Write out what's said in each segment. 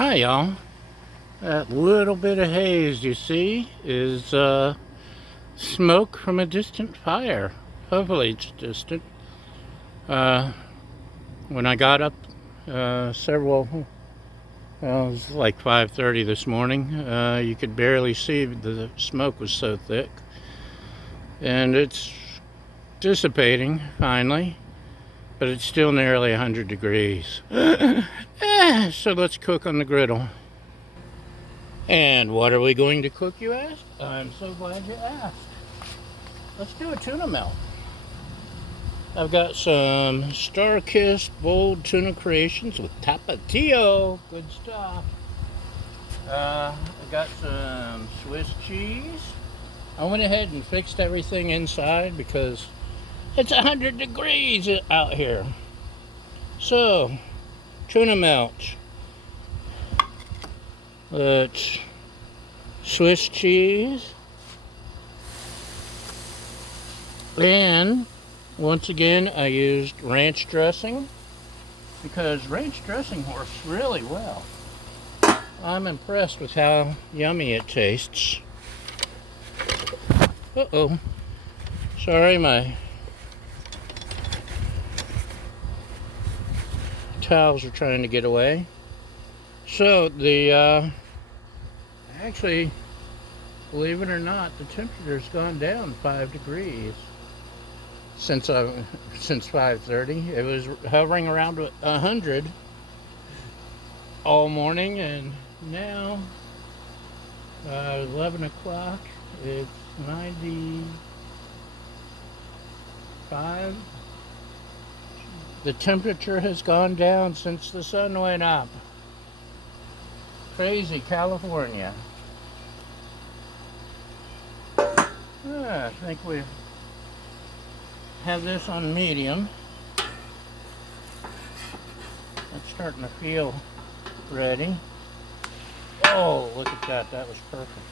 Hi y'all. That little bit of haze you see is smoke from a distant fire. Hopefully it's distant. Uh, when I got up it was like 5:30 this morning, you could barely see, the smoke was so thick. And it's dissipating finally, but it's still nearly 100 degrees. So let's cook on the griddle. And what are we going to cook, you ask? I'm so glad you asked. Let's do a tuna melt. I've got some Starkist bold tuna creations with Tapatio. Good stuff. I got some Swiss cheese. I went ahead and fixed everything inside because it's 100 degrees out here. So, tuna melt. Let's Swiss cheese. And once again, I used ranch dressing because ranch dressing works really well. I'm impressed with how yummy it tastes. Uh-oh. Sorry, my towels are trying to get away. So actually, believe it or not, the temperature's gone down 5 degrees since 5:30. It was hovering around 100 all morning, and now 11 o'clock, it's 95. The temperature has gone down since the sun went up. Crazy California. I think we have this on medium. It's starting to feel ready. Oh, look at that. That was perfect.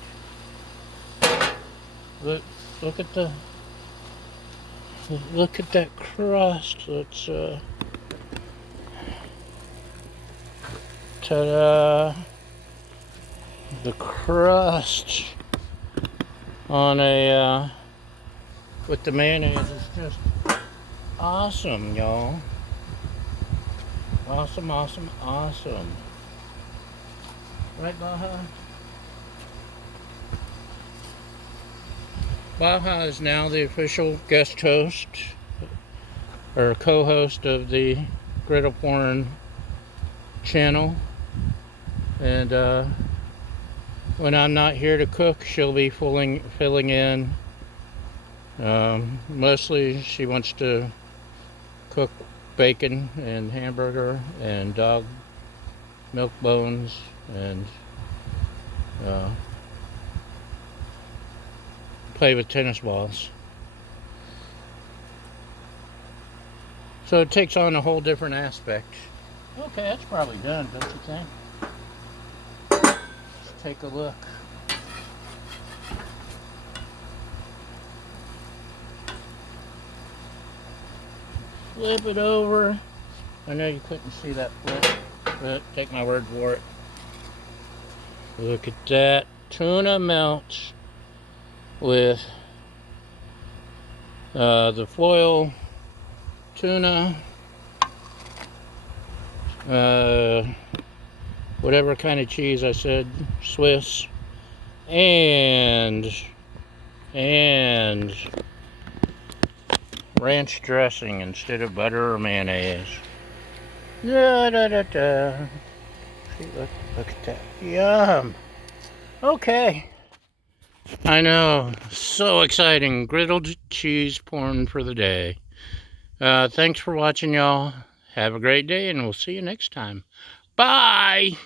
Look at that crust. Let's ta-da! The crust on a with the mayonnaise is just awesome, y'all. Awesome, awesome, awesome. Right, Baja? Baja is now the official guest host or co-host of the Griddle Porn channel, and when I'm not here to cook, she'll be filling in. Mostly she wants to cook bacon and hamburger and dog milk bones and play with tennis balls. So it takes on a whole different aspect. Okay, that's probably done, don't you think? Let's take a look. Flip it over. I know you couldn't see that flip, but take my word for it. Look at that. Tuna melt with the foil tuna, whatever kind of cheese I said, Swiss, and ranch dressing instead of butter or mayonnaise. Da da da da. See, look at that. Yum. Okay. I know. So exciting. Griddled cheese porn for the day. Thanks for watching, y'all. Have a great day, and we'll see you next time. Bye.